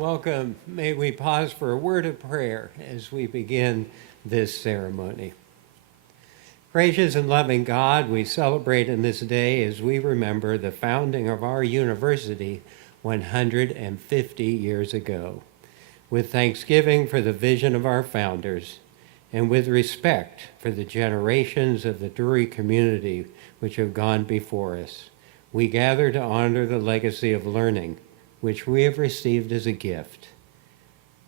Welcome. May we pause for a word of prayer as we begin this ceremony. Gracious and loving God, we celebrate in this day as we remember the founding of our university 150 years ago. With thanksgiving for the vision of our founders, and with respect for the generations of the Drury community which have gone before us, we gather to honor the legacy of learning which we have received as a gift.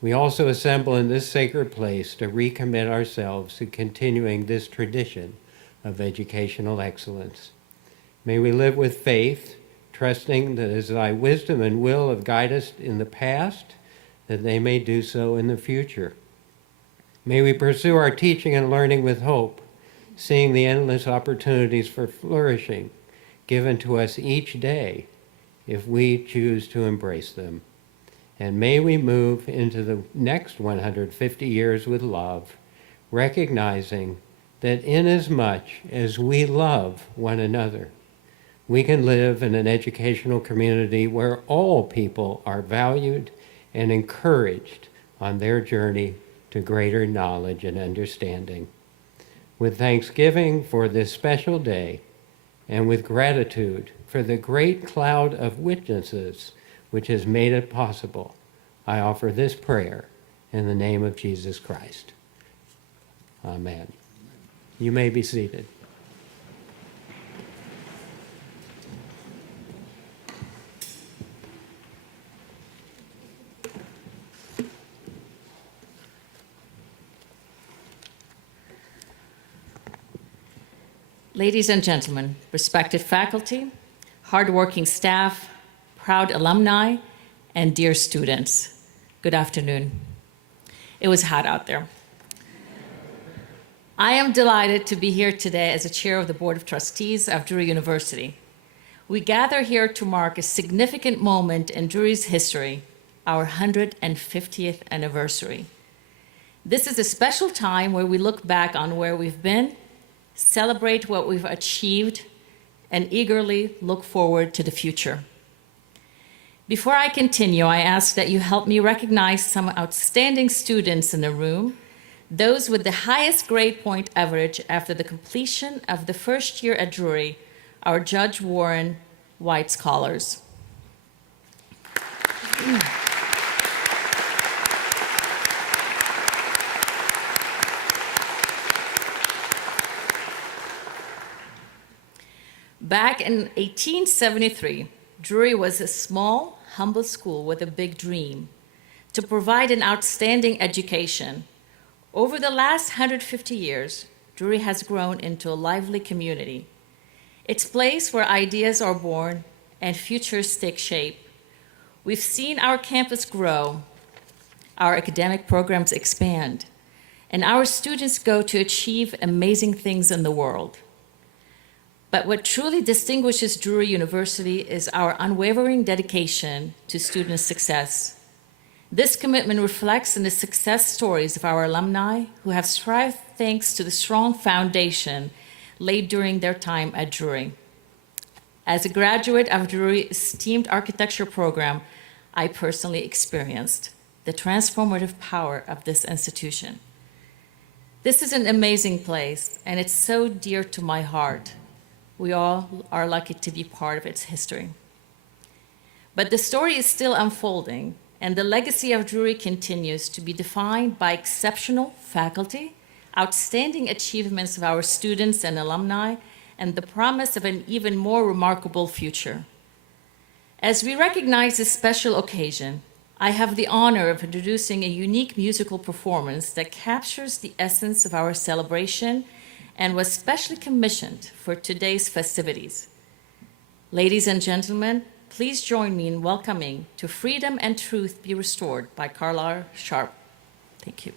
We also assemble in this sacred place to recommit ourselves to continuing this tradition of educational excellence. May we live with faith, trusting that as thy wisdom and will have guided us in the past, that they may do so in the future. May we pursue our teaching and learning with hope, seeing the endless opportunities for flourishing given to us each day if we choose to embrace them. And may we move into the next 150 years with love, recognizing that inasmuch as we love one another, we can live in an educational community where all people are valued and encouraged on their journey to greater knowledge and understanding. With thanksgiving for this special day, and with gratitude for the great cloud of witnesses which has made it possible, I offer this prayer in the name of Jesus Christ. Amen. You may be seated. Ladies and gentlemen, respected faculty, hardworking staff, proud alumni, and dear students, good afternoon. It was hot out there. I am delighted to be here today as the chair of the Board of Trustees of Drury University. We gather here to mark a significant moment in Drury's history, our 150th anniversary. This is a special time where we look back on where we've been, celebrate what we've achieved, and eagerly look forward to the future. Before I continue, I ask that you help me recognize some outstanding students in the room, those with the highest grade point average after the completion of the first year at Drury, our Judge Warren White Scholars. Back in 1873, Drury was a small, humble school with a big dream to provide an outstanding education. Over the last 150 years, Drury has grown into a lively community. It's a place where ideas are born and futures take shape. We've seen our campus grow, our academic programs expand, and our students go to achieve amazing things in the world. But what truly distinguishes Drury University is our unwavering dedication to student success. This commitment reflects in the success stories of our alumni who have thrived thanks to the strong foundation laid during their time at Drury. As a graduate of Drury's esteemed architecture program, I personally experienced the transformative power of this institution. This is an amazing place, and it's so dear to my heart. We all are lucky to be part of its history. But the story is still unfolding, and the legacy of Drury continues to be defined by exceptional faculty, outstanding achievements of our students and alumni, and the promise of an even more remarkable future. As we recognize this special occasion, I have the honor of introducing a unique musical performance that captures the essence of our celebration and was specially commissioned for today's festivities. Ladies and gentlemen, please join me in welcoming To Freedom and Truth Be Restored by Carlyle Sharpe. Thank you.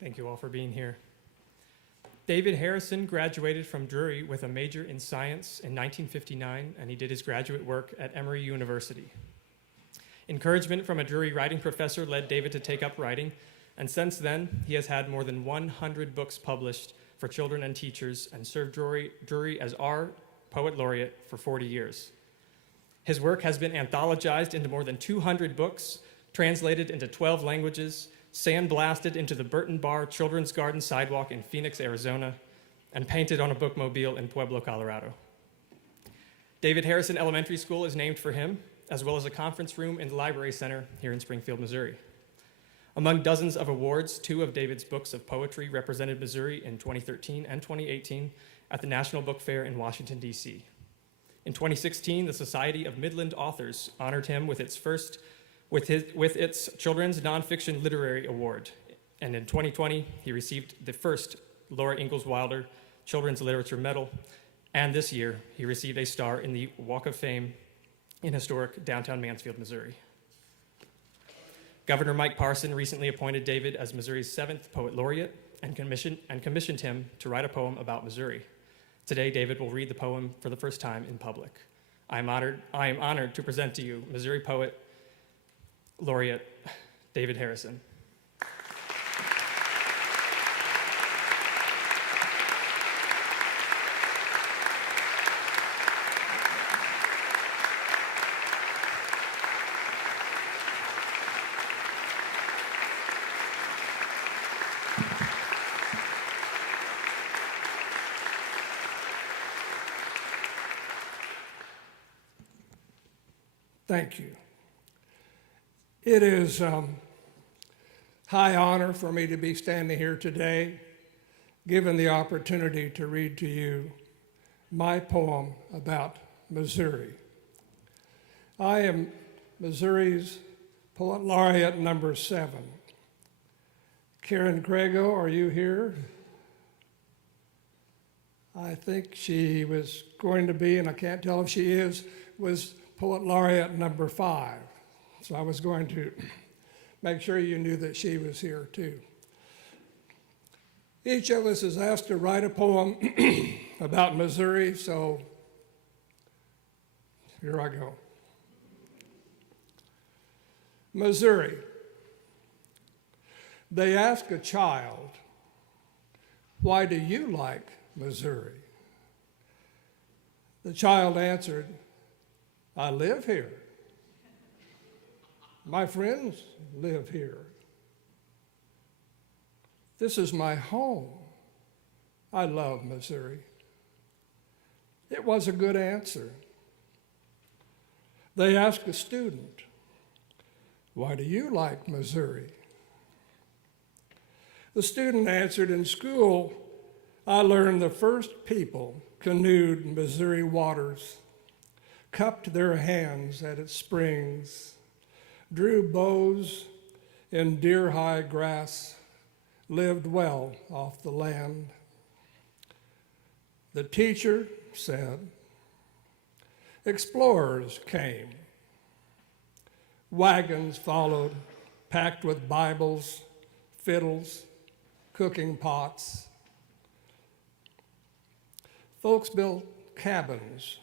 Thank you all for being here. David Harrison graduated from Drury with a major in science in 1959, and he did his graduate work at Emory University. Encouragement from a Drury writing professor led David to take up writing, and since then, he has had more than 100 books published for children and teachers and served Drury as our Poet Laureate for 40 years. His work has been anthologized into more than 200 books, translated into 12 languages, sandblasted into the Burton Bar Children's Garden sidewalk in Phoenix, Arizona, and painted on a bookmobile in Pueblo, Colorado. David Harrison Elementary School is named for him, as well as a conference room in the Library Center here in Springfield, Missouri. Among dozens of awards, 2 of David's books of poetry represented Missouri in 2013 and 2018 at the National Book Fair in Washington, D.C. In 2016, the Society of Midland Authors honored him with its Children's Nonfiction Literary Award. And in 2020, he received the first Laura Ingalls Wilder Children's Literature Medal. And this year, he received a star in the Walk of Fame in historic downtown Mansfield, Missouri. Governor Mike Parson recently appointed David as Missouri's 7th Poet Laureate and commissioned him to write a poem about Missouri. Today, David will read the poem for the first time in public. I am honored to present to you Missouri Poet Laureate David Harrison. Thank you. It is high honor for me to be standing here today, given the opportunity to read to you my poem about Missouri. I am Missouri's Poet Laureate number 7. Karen Grego, are you here? I think she was going to be, and I can't tell if she is, was Poet Laureate number 5. So I was going to make sure you knew that she was here too. Each of us is asked to write a poem about Missouri, so here I go. Missouri. They ask a child, "Why do you like Missouri?" The child answered, "I live here. My friends live here. This is my home. I love Missouri." It was a good answer. They asked a student, "Why do you like Missouri?" The student answered, "In school, I learned the first people canoed Missouri waters, cupped their hands at its springs, drew bows in deer-high grass, lived well off the land." The teacher said, "Explorers came. Wagons followed, packed with Bibles, fiddles, cooking pots. Folks built cabins,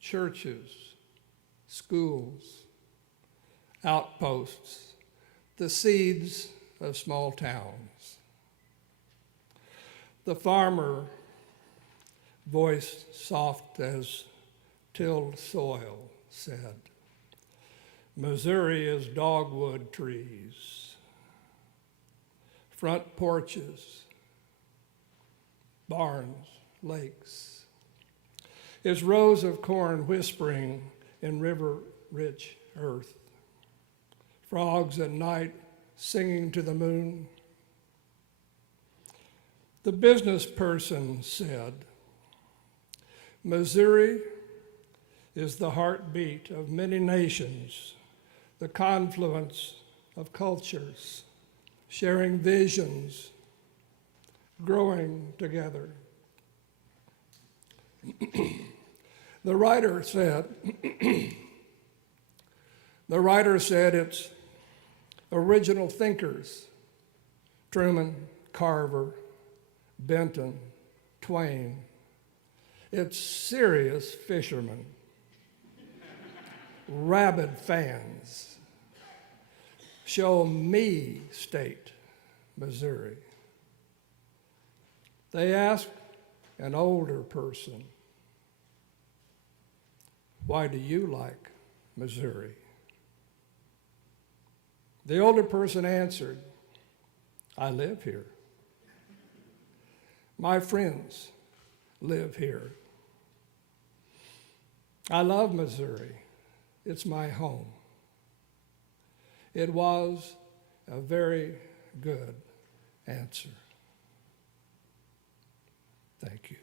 churches, schools, outposts, the seeds of small towns." The farmer, voice soft as tilled soil, said, "Missouri is dogwood trees, front porches, barns, lakes. It's rows of corn whispering in river-rich earth, frogs at night singing to the moon." The business person said, "Missouri is the heartbeat of many nations, the confluence of cultures, sharing visions, growing together." The writer said it's original thinkers, Truman, Carver, Benton, Twain. It's serious fishermen, rabid fans. Show me state, Missouri. They asked an older person, "Why do you like Missouri?" The older person answered, "I live here. My friends live here. I love Missouri. It's my home." It was a very good answer. Thank you.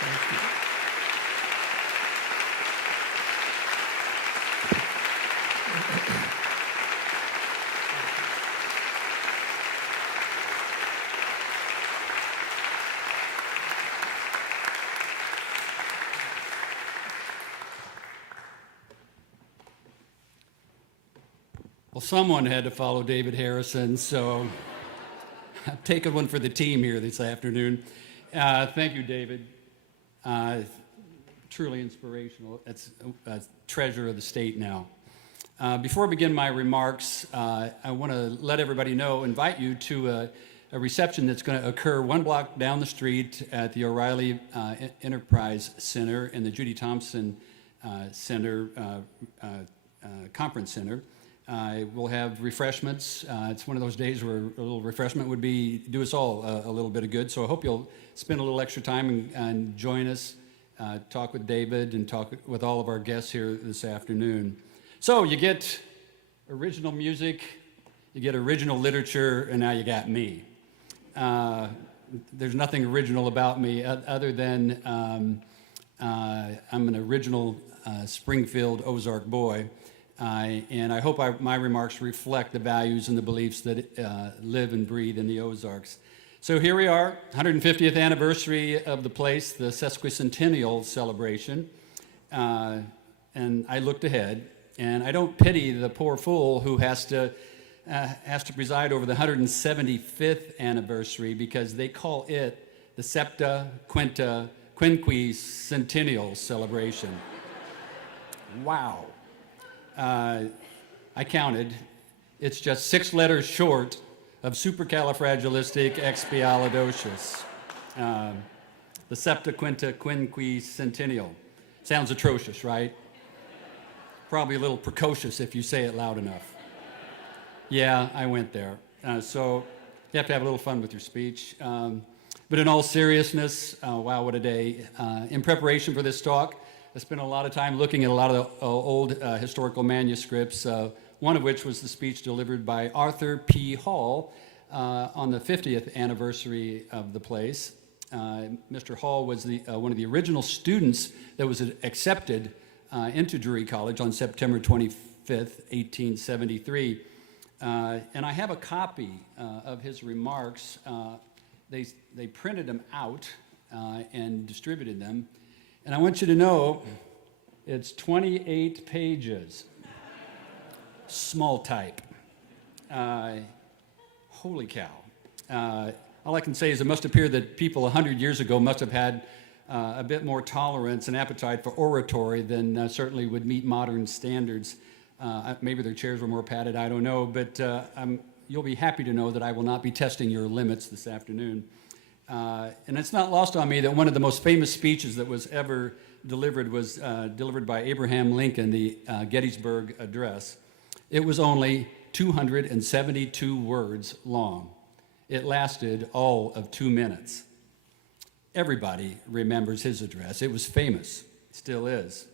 Thank you. Well, someone had to follow David Harrison, so I'm taking one for the team here this afternoon. Thank you, David. Truly inspirational. It's a treasure of the state now. Before I begin my remarks, I want to let everybody know, invite you to a reception that's going to occur one block down the street at the O'Reilly Enterprise Center and the Judy Thompson Center, Conference Center. We'll have refreshments. It's one of those days where a little refreshment would do us all a little bit of good. So I hope you'll spend a little extra time and join us, talk with David, and talk with all of our guests here this afternoon. So you get original music, you get original literature, and now you got me. There's nothing original about me other than I'm an original Springfield Ozark boy. And I hope my remarks reflect the values and the beliefs that live and breathe in the Ozarks. So here we are, 150th anniversary of the place, the sesquicentennial celebration. And I looked ahead, and I don't pity the poor fool who has to preside over the 175th anniversary, because they call it the Septa Quinta Quinquicentennial celebration. Wow. I counted. It's just 6 letters short of supercalifragilisticexpialidocious. The Septa Quinta Quinquicentennial. Sounds atrocious, right? Probably a little precocious if you say it loud enough. Yeah, I went there. So you have to have a little fun with your speech. But in all seriousness, wow, what a day. In preparation for this talk, I spent a lot of time looking at a lot of the old historical manuscripts, one of which was the speech delivered by Arthur P. Hall on the 50th anniversary of the place. Mr. Hall was one of the original students that was accepted into Drury College on September 25th, 1873. And I have a copy of his remarks. They printed them out and distributed them. And I want you to know it's 28 pages, small type. Holy cow. All I can say is it must appear that people 100 years ago must have had a bit more tolerance and appetite for oratory than certainly would meet modern standards. Maybe their chairs were more padded, I don't know, but you'll be happy to know that I will not be testing your limits this afternoon. And it's not lost on me that one of the most famous speeches that was ever delivered was delivered by Abraham Lincoln, the Gettysburg Address. It was only 272 words long. It lasted all of 2 minutes. Everybody remembers his address. It was famous, still is.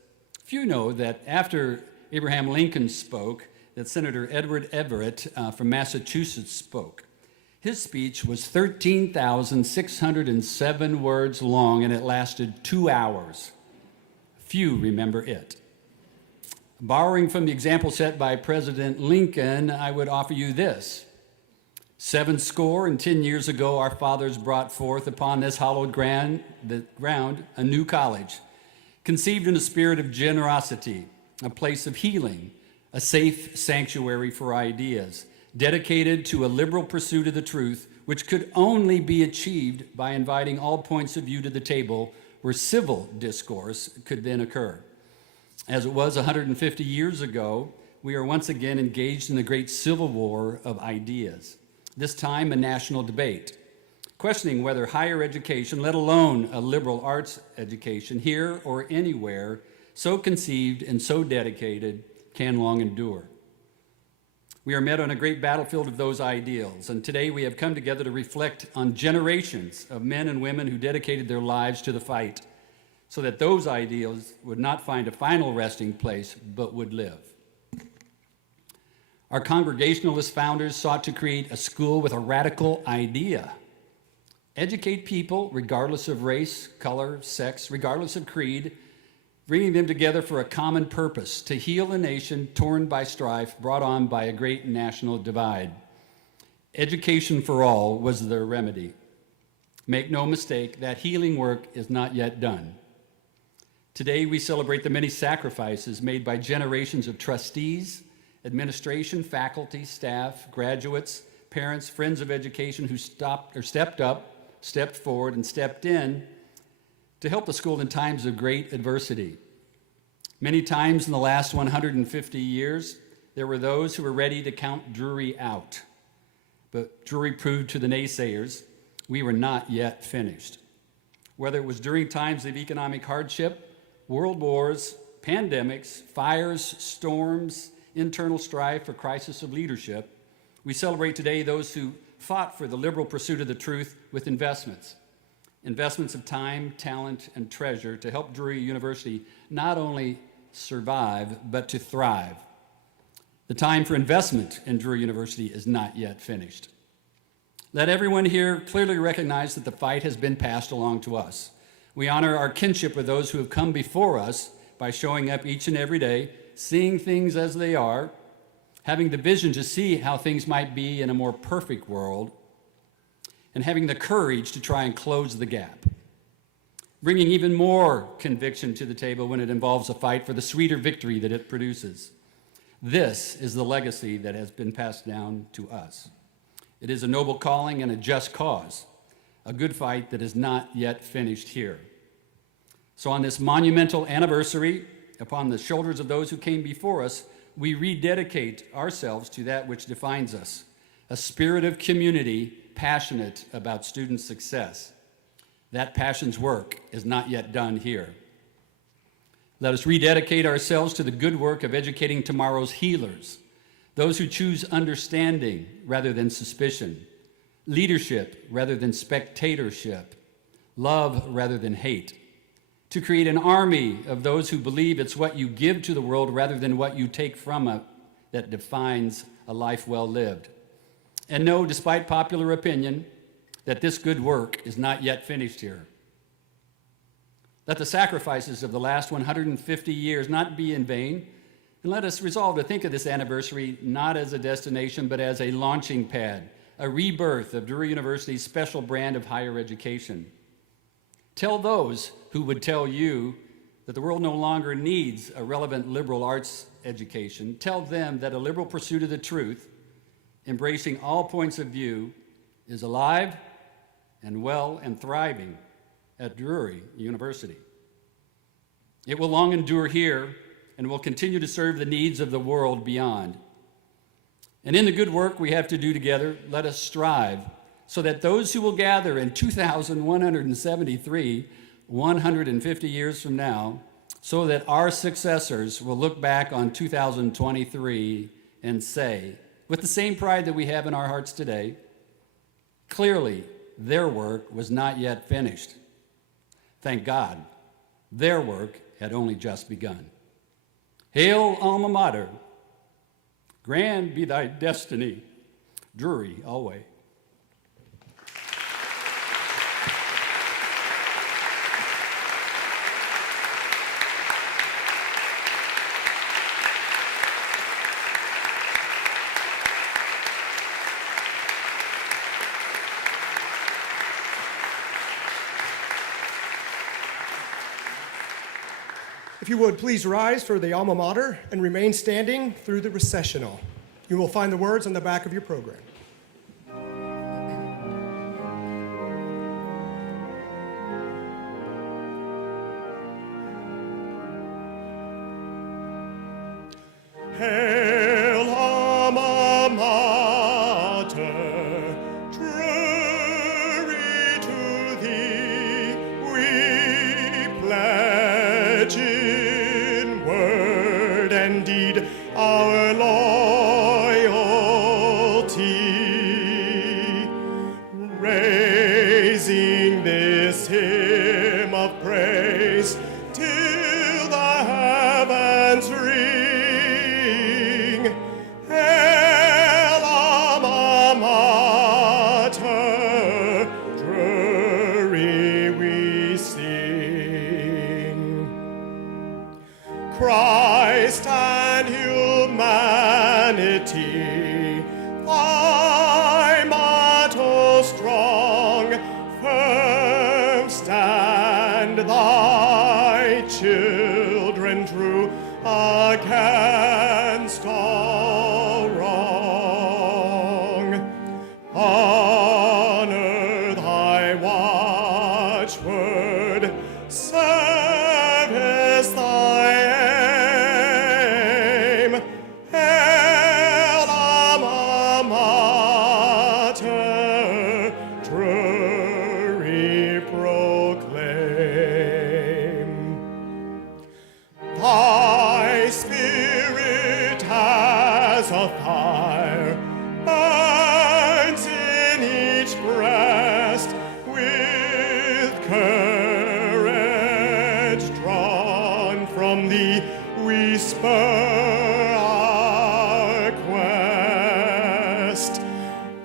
Few know that after Abraham Lincoln spoke, that Senator Edward Everett from Massachusetts spoke. His speech was 13,607 words long, and it lasted 2 hours. Few remember it. Borrowing from the example set by President Lincoln, I would offer you this. 70 years ago, our fathers brought forth upon this hallowed ground a new college, conceived in a spirit of generosity, a place of healing, a safe sanctuary for ideas, dedicated to a liberal pursuit of the truth, which could only be achieved by inviting all points of view to the table where civil discourse could then occur. As it was 150 years ago, we are once again engaged in the great civil war of ideas, this time a national debate, questioning whether higher education, let alone a liberal arts education, here or anywhere, so conceived and so dedicated, can long endure. We are met on a great battlefield of those ideals, and today we have come together to reflect on generations of men and women who dedicated their lives to the fight so that those ideals would not find a final resting place, but would live. Our Congregationalist founders sought to create a school with a radical idea. Educate people, regardless of race, color, sex, regardless of creed, bringing them together for a common purpose, to heal a nation torn by strife brought on by a great national divide. Education for all was their remedy. Make no mistake, that healing work is not yet done. Today we celebrate the many sacrifices made by generations of trustees, administration, faculty, staff, graduates, parents, friends of education who stepped up, stepped forward, and stepped in to help the school in times of great adversity. Many times in the last 150 years, there were those who were ready to count Drury out. But Drury proved to the naysayers, we were not yet finished. Whether it was during times of economic hardship, world wars, pandemics, fires, storms, internal strife or crisis of leadership, we celebrate today those who fought for the liberal pursuit of the truth with investments of time, talent, and treasure to help Drury University not only survive, but to thrive. The time for investment in Drury University is not yet finished. Let everyone here clearly recognize that the fight has been passed along to us. We honor our kinship with those who have come before us by showing up each and every day, seeing things as they are, having the vision to see how things might be in a more perfect world, and having the courage to try and close the gap. Bringing even more conviction to the table when it involves a fight for the sweeter victory that it produces. This is the legacy that has been passed down to us. It is a noble calling and a just cause, a good fight that is not yet finished here. So on this monumental anniversary, upon the shoulders of those who came before us, we rededicate ourselves to that which defines us, a spirit of community passionate about student success. That passion's work is not yet done here. Let us rededicate ourselves to the good work of educating tomorrow's healers, those who choose understanding rather than suspicion, leadership rather than spectatorship, love rather than hate, to create an army of those who believe it's what you give to the world rather than what you take from it that defines a life well lived. And know, despite popular opinion, that this good work is not yet finished here. Let the sacrifices of the last 150 years not be in vain, and let us resolve to think of this anniversary not as a destination, but as a launching pad, a rebirth of Drury University's special brand of higher education. Tell those who would tell you that the world no longer needs a relevant liberal arts education. Tell them that a liberal pursuit of the truth, embracing all points of view, is alive and well and thriving at Drury University. It will long endure here and will continue to serve the needs of the world beyond. And in the good work we have to do together, let us strive so that those who will gather in 2173, 150 years from now, so that our successors will look back on 2023 and say, with the same pride that we have in our hearts today, clearly their work was not yet finished. Thank God, their work had only just begun. Hail, Alma Mater. Grand be thy destiny. Drury always. If you would, please rise for the Alma Mater and remain standing through the Recessional. You will find the words on the back of your program. Hail, Alma Mater, Drury to thee we pledge in word and deed our loyalty, raising this hymn of praise till the heavens ring. Hail, Alma Mater, Drury we sing. Christ and humanity,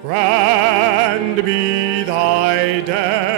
Grand be thy death.